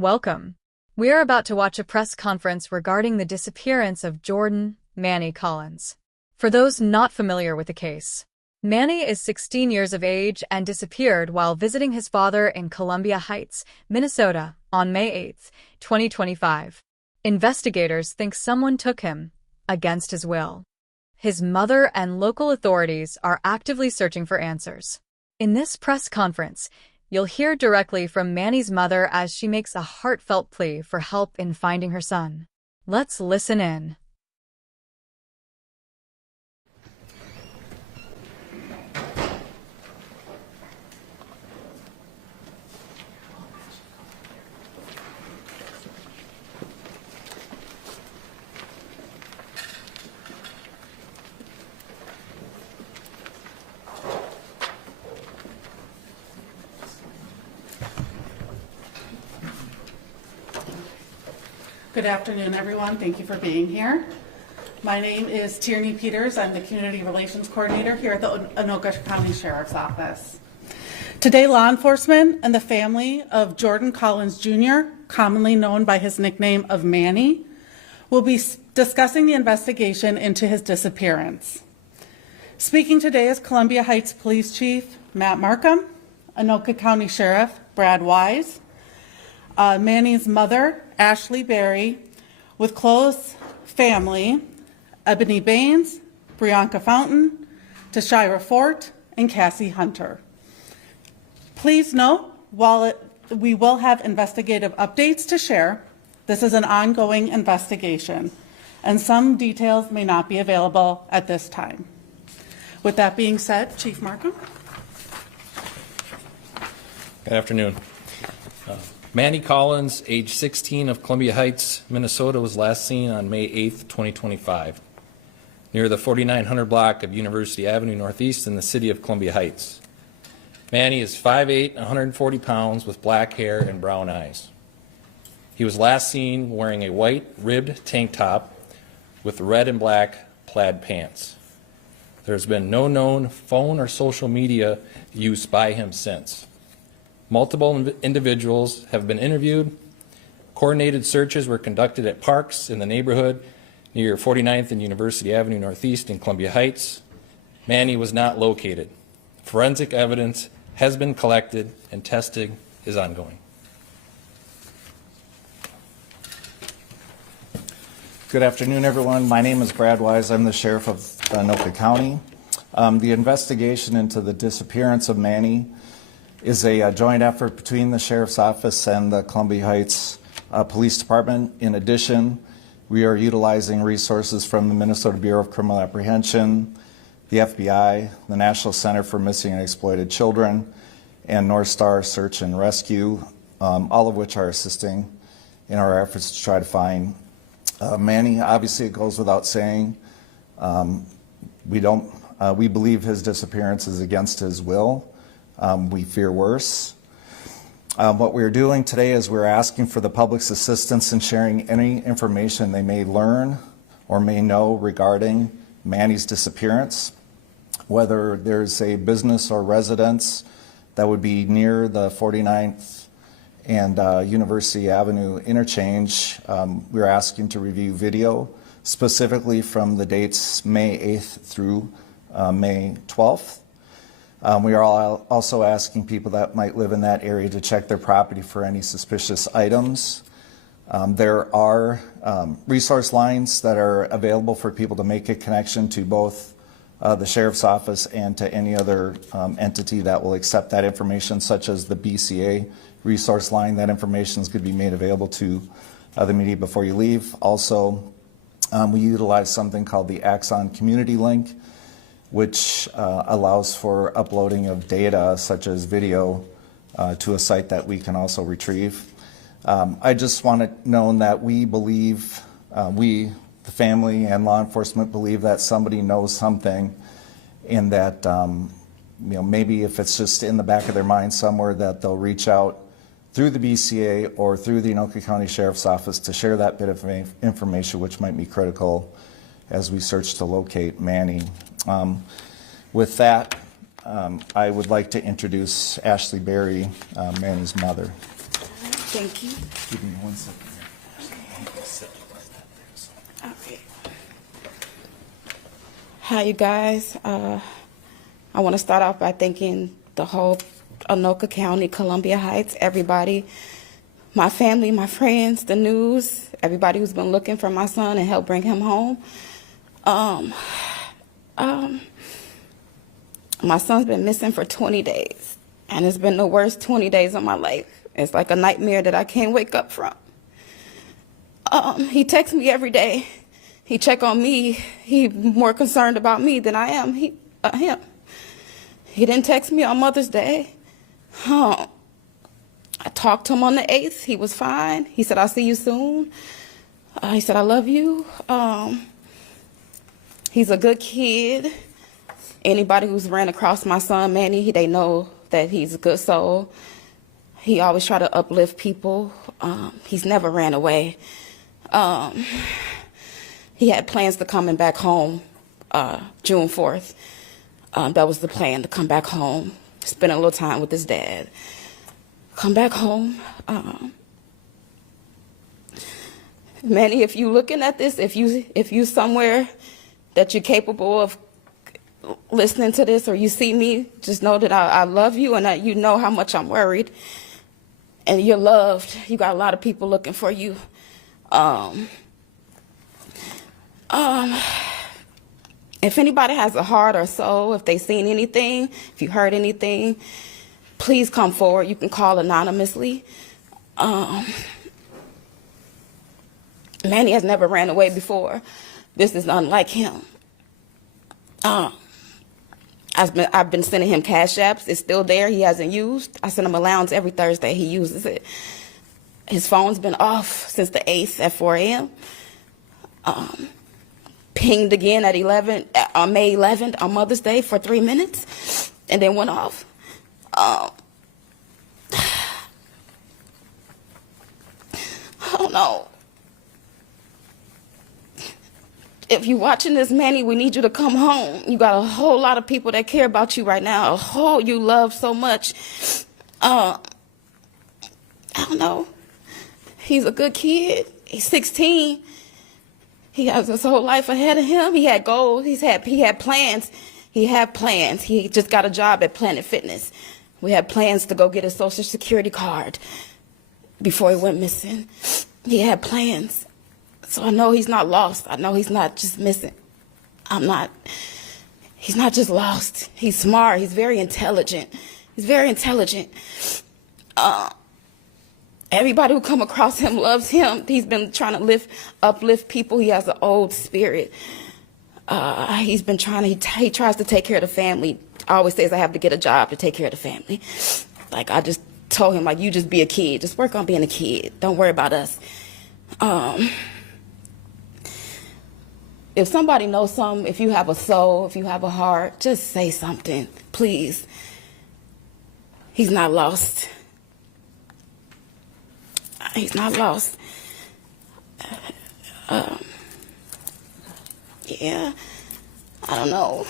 Welcome. We are about to watch a press conference regarding the disappearance of Jordan Manny Collins. For those not familiar with the case, Manny is 16 years of age and disappeared while visiting his father in Columbia Heights, Minnesota, on May 8, 2025. Investigators think someone took him against his will. His mother and local authorities are actively searching for answers. In this press conference, you'll hear directly from Manny's mother as she makes a heartfelt plea for help in finding her son. Let's listen in. Good afternoon, everyone. Thank you for being here. My name is Tierney Peters. I'm the Community Relations Coordinator here at the Anoka County Sheriff's Office. Today, law enforcement and the family of Jordan Collins Jr., commonly known by his nickname of Manny, will be discussing the investigation into his disappearance. Speaking today is Columbia Heights Police Chief Matt Markham, Anoka County Sheriff Brad Wise, Manny's mother, Ashley Berry, with close family, Ebony Baines, Brianka Fountain, Tashira Fort, and Cassie Hunter. Please note, while we will have investigative updates to share, this is an ongoing investigation, and some details may not be available at this time. With that being said, Chief Markham. Good afternoon. Manny Collins, age 16, of Columbia Heights, Minnesota, was last seen on May 8, 2025, near the 4900 block of University Avenue Northeast in the city of Columbia Heights. Manny is 5'8", 140 pounds, with black hair and brown eyes. He was last seen wearing a white ribbed tank top with red and black plaid pants. There has been no known phone or social media use by him since. Multiple individuals have been interviewed. Coordinated searches were conducted at parks in the neighborhood near 49th and University Avenue Northeast in Columbia Heights. Manny was not located. Forensic evidence has been collected and testing is ongoing. Good afternoon, everyone. My name is Brad Wise. I'm the Sheriff of Anoka County. The investigation into the disappearance of Manny is a joint effort between the Sheriff's Office and the Columbia Heights Police Department. In addition, we are utilizing resources from the Minnesota Bureau of Criminal Apprehension, the FBI, the National Center for Missing and Exploited Children, and North Star Search and Rescue, all of which are assisting in our efforts to try to find Manny. Obviously, it goes without saying, we believe his disappearance is against his will. We fear worse. What we're doing today is we're asking for the public's assistance in sharing any information they may learn or may know regarding Manny's disappearance, whether there's a business or residence that would be near the 49th and University Avenue interchange. We're asking to review video, specifically from the dates May 8th through May 12th. We are also asking people that might live in that area to check their property for any suspicious items. There are resource lines that are available for people to make a connection to both the Sheriff's Office and to any other entity that will accept that information, such as the BCA resource line. That information is going to be made available to the media before you leave. Also, we utilize something called the Axon Community Link, which allows for uploading of data such as video to a site that we can also retrieve. I just want it known that we believe, the family and law enforcement believe that somebody knows something, and that maybe if it's just in the back of their mind somewhere, that they'll reach out through the BCA or through the Anoka County Sheriff's Office to share that bit of information, which might be critical as we search to locate Manny. With that, I would like to introduce Ashley Berry, Manny's mother. Thank you. Give me 1 second here. All right. Hi, you guys. I want to start off by thanking the whole Anoka County, Columbia Heights, everybody, my family, my friends, the news, everybody who's been looking for my son and helped bring him home. My son's been missing for 20 days, and it's been the worst 20 days of my life. It's like a nightmare that I can't wake up from. He texts me every day. He check on me. He more concerned about me than I am him. He didn't text me on Mother's Day. I talked to him on the 8th. He was fine. He said, I'll see you soon. He said, I love you. He's a good kid. Anybody who's ran across my son, Manny, they know that he's a good soul. He always try to uplift people. He's never ran away. He had plans to coming back home June 4th. That was the plan, to come back home, spend a little time with his dad. Come back home. Manny, if you looking at this, if you somewhere that you're capable of listening to this, or you see me, just know that I love you, and that you know how much I'm worried. And you're loved. You got a lot of people looking for you. If anybody has a heart or soul, if they seen anything, if you heard anything, please come forward. You can call anonymously. Manny has never ran away before. This is unlike him. I've been sending him cash apps. It's still there. He hasn't used. I send him allowance every Thursday. He uses it. His phone's been off since the 8th at 4 a.m. Pinged again at on May 11th on Mother's Day for 3 minutes, and then went off. I don't know. If you're watching this, Manny, we need you to come home. You got a whole lot of people that care about you right now. You love so much. I don't know. He's a good kid. He's 16. He has his whole life ahead of him. He had goals. He had plans. He had plans. He just got a job at Planet Fitness. We had plans to go get a Social Security card before he went missing. He had plans. So I know he's not lost. I know he's not just missing. He's not just lost. He's smart. He's very intelligent. He's very intelligent. Everybody who come across him loves him. He's been trying to uplift people. He has an old spirit. He tries to take care of the family. Always says, I have to get a job to take care of the family. Like, I just told him, like, you just be a kid. Just work on being a kid. Don't worry about us. If somebody knows something, if you have a soul, if you have a heart, just say something, please. He's not lost. He's not lost. Yeah, I don't know.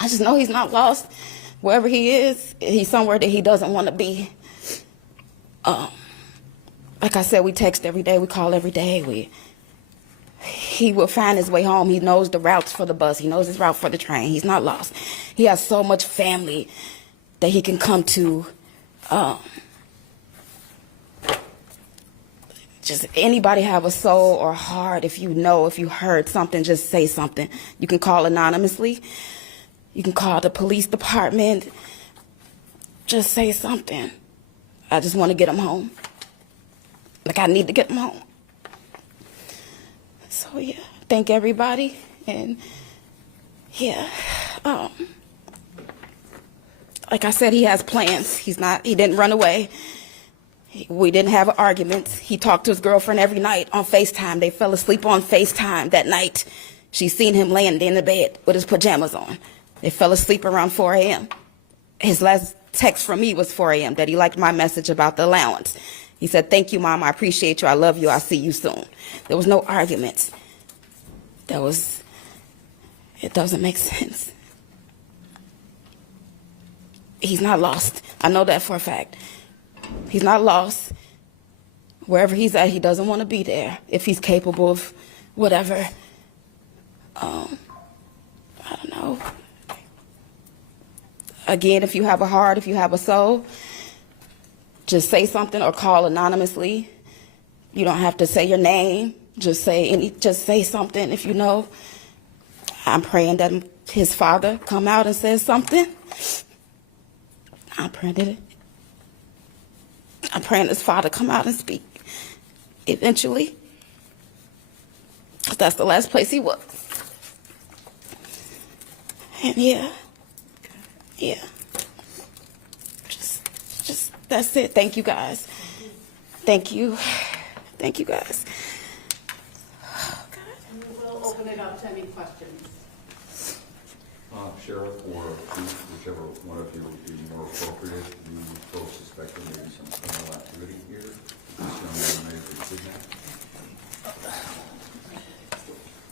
I just know he's not lost. Wherever he is, he's somewhere that he doesn't want to be. Like I said, we text every day, we call every day. He will find his way home. He knows the routes for the bus. He knows his route for the train. He's not lost. He has so much family that he can come to. Just anybody have a soul or heart, if you heard something, just say something. You can call anonymously. You can call the police department. Just say something. I just want to get him home. Like, I need to get him home. So, yeah, thank everybody. And, yeah, like I said, he has plans. He didn't run away. We didn't have arguments. He talked to his girlfriend every night on FaceTime. They fell asleep on FaceTime that night. She seen him laying in the bed with his pajamas on. They fell asleep around 4 a.m. His last text from me was 4 a.m. that he liked my message about the allowance. He said, thank you, Mom. I appreciate you. I love you. I'll see you soon. There was no arguments. It doesn't make sense. He's not lost. I know that for a fact. He's not lost. Wherever he's at, he doesn't want to be there if he's capable of whatever. I don't know. Again, if you have a heart, if you have a soul, just say something or call anonymously. You don't have to say your name. Just say something if you know. I'm praying that his father come out and says something. I'm praying his father come out and speak eventually. 'Cause that's the last place he was. And yeah. Just that's it. Thank you guys. Thank you guys. And we will open it up to any questions. Sheriff or Chief, whichever one of you would be more appropriate. You both suspect there may be some criminal activity here. This young man may have been kidnapped.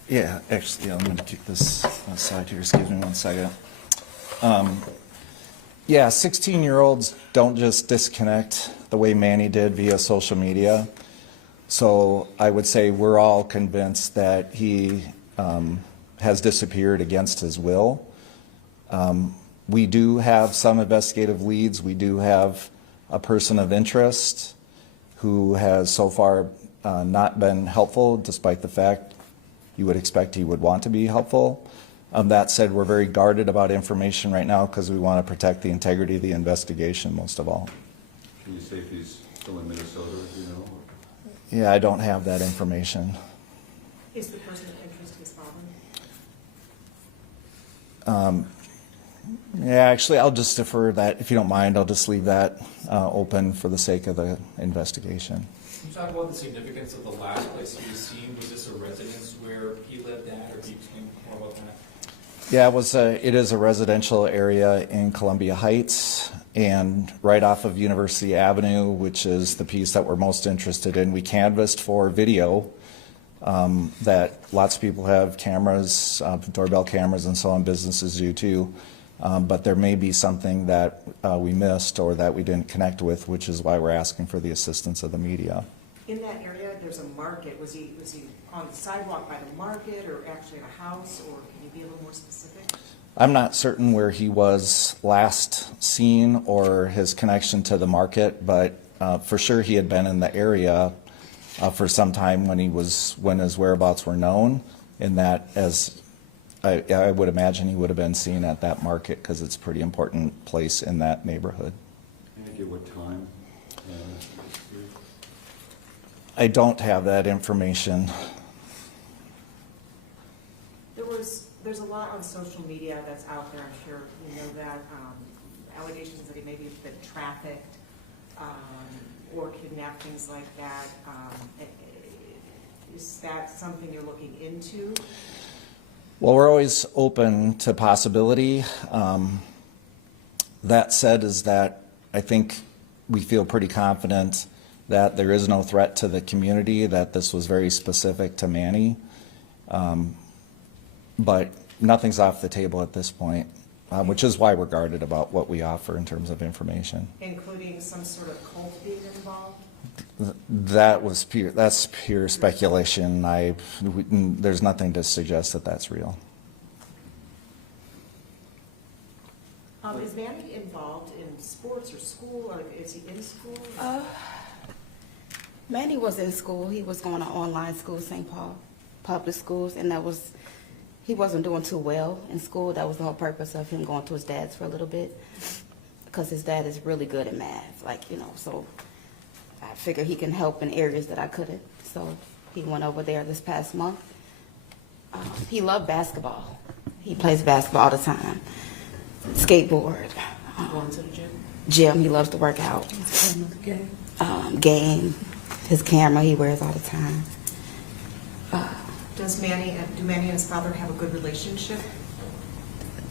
Yeah, actually, I'm going to kick this aside here. Excuse me 1 second. Yeah, 16-year-olds don't just disconnect the way Manny did via social media. So I would say we're all convinced that he has disappeared against his will. We do have some investigative leads. We do have a person of interest who has so far not been helpful, despite the fact you would expect he would want to be helpful. That said, we're very guarded about information right now because we want to protect the integrity of the investigation most of all. Can you say if he's still in Minnesota, do you know? Yeah, I don't have that information. Is the person of interest his father? Yeah, actually, I'll just defer that. If you don't mind, I'll just leave that open for the sake of the investigation. Can you talk about the significance of the last place he was seen? Was this a residence where he lived at, or can you explain more about that? Yeah, it is a residential area in Columbia Heights and right off of University Avenue, which is the piece that we're most interested in. We canvassed for video that lots of people have cameras, doorbell cameras and so on, businesses do too. But there may be something that we missed or that we didn't connect with, which is why we're asking for the assistance of the media. In that area, there's a market. Was he on the sidewalk by the market or actually in a house, or can you be a little more specific? I'm not certain where he was last seen or his connection to the market, but for sure he had been in the area for some time when his whereabouts were known, in that as I would imagine he would have been seen at that market because it's a pretty important place in that neighborhood. Can I get what time? I don't have that information. There's a lot on social media that's out there. I'm sure you know that. Allegations that he maybe has been trafficked or kidnapped, things like that. Is that something you're looking into? Well, we're always open to possibility. That said, is that I think we feel pretty confident that there is no threat to the community, that this was very specific to Manny. But nothing's off the table at this point, which is why we're guarded about what we offer in terms of information. Including some sort of cult being involved? That's pure speculation. There's nothing to suggest that that's real. Is Manny involved in sports or school, or is he in school? Manny was in school. He was going to online school, St. Paul, public schools, and he wasn't doing too well in school. That was the whole purpose of him going to his dad's for a little bit, because his dad is really good at math, so I figured he can help in areas that I couldn't. So he went over there this past month. He loved basketball. He plays basketball all the time. Skateboard. Going to the gym? Gym, he loves to work out. Game. His camera he wears all the time. Do Manny and his father have a good relationship?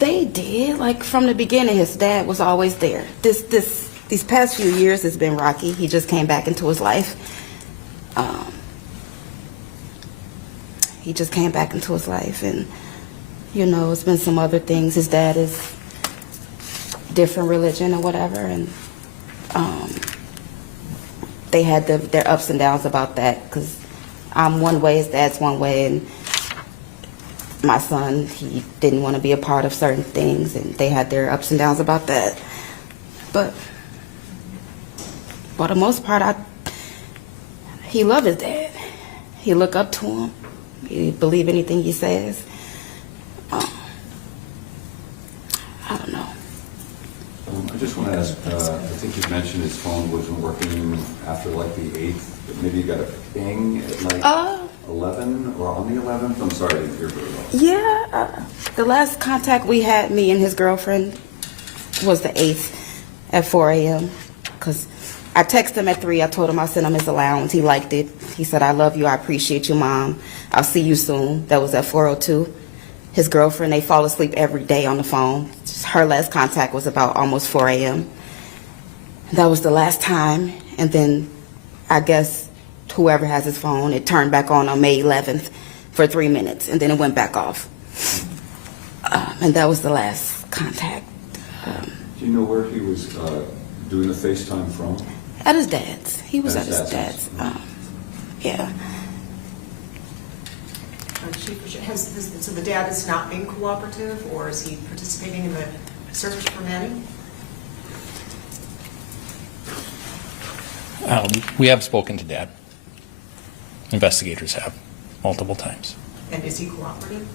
They did. From the beginning, his dad was always there. These past few years has been rocky. He just came back into his life. He just came back into his life, and it's been some other things. His dad is different religion or whatever, and they had their ups and downs about that, because I'm one way, his dad's one way, and my son, he didn't want to be a part of certain things, and they had their ups and downs about that. But for the most part, he loved his dad. He looked up to him. He believed anything he says. I don't know. I just want to ask, I think you mentioned his phone wasn't working after like the 8th, but maybe you got a ping at like 11 or on the 11th? I'm sorry, I didn't hear very well. Yeah, the last contact we had, me and his girlfriend, was the 8th at 4 a.m. Because I texted him at 3. I told him I sent him his allowance. He liked it. He said, I love you. I appreciate you, Mom. I'll see you soon. That was at 4:02. His girlfriend, they fall asleep every day on the phone. Her last contact was about almost 4 a.m. That was the last time. And then I guess whoever has his phone, it turned back on May 11th for 3 minutes, and then it went back off. And that was the last contact. Do you know where he was doing the FaceTime from? At his dad's. He was at his dad's. Yeah. So the dad is not being cooperative, or is he participating in the search for Manny? We have spoken to Dad. Investigators have, multiple times. And is he cooperative?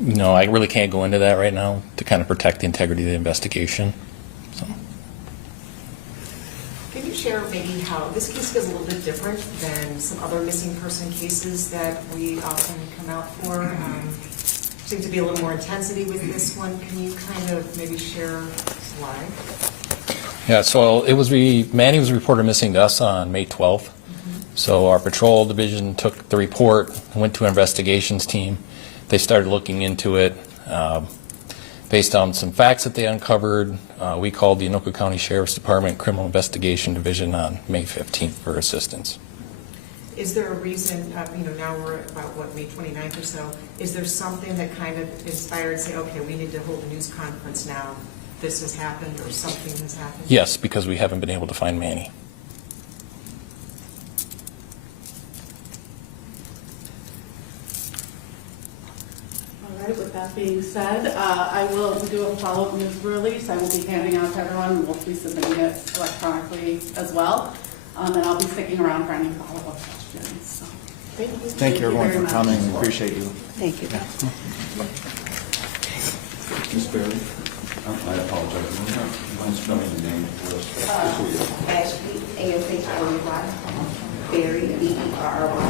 No, I really can't go into that right now to kind of protect the integrity of the investigation. So. Can you share maybe how this case is a little bit different than some other missing person cases that we often come out for? Seems to be a little more intensity with this one. Can you kind of maybe share why? Yeah, so Manny was reported missing to us on May 12th. So our patrol division took the report, went to an investigations team. They started looking into it. Based on some facts that they uncovered, we called the Anoka County Sheriff's Department Criminal Investigation Division on May 15th for assistance. Is there a reason, now we're about, May 29th or so, is there something that kind of inspired, say, okay, we need to hold a news conference now, this has happened or something has happened? Yes, because we haven't been able to find Manny. All right, with that being said, I will do a follow-up news release. I will be handing out to everyone, and we'll be submitting it electronically as well. And I'll be sticking around for any follow-up questions. So, Thank you. Thank you everyone very for much. coming. We appreciate you. Thank you. Ms. Barry? I apologize. Do you mind spelling the name for us? Ashley, A-S-H-L-E-Y. Berry, B-E-R-R-Y.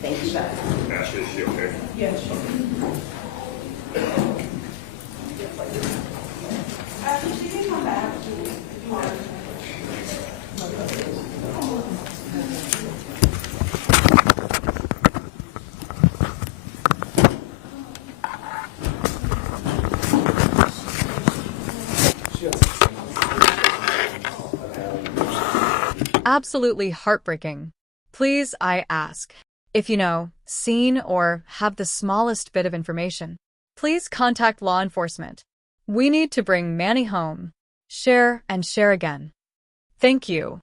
Thank you, guys. Ashley, is she okay? Yes. Actually, she did come back. Absolutely heartbreaking. Please, I ask. If you know, seen, or have the smallest bit of information, please contact law enforcement. We need to bring Manny home. Share and share again. Thank you.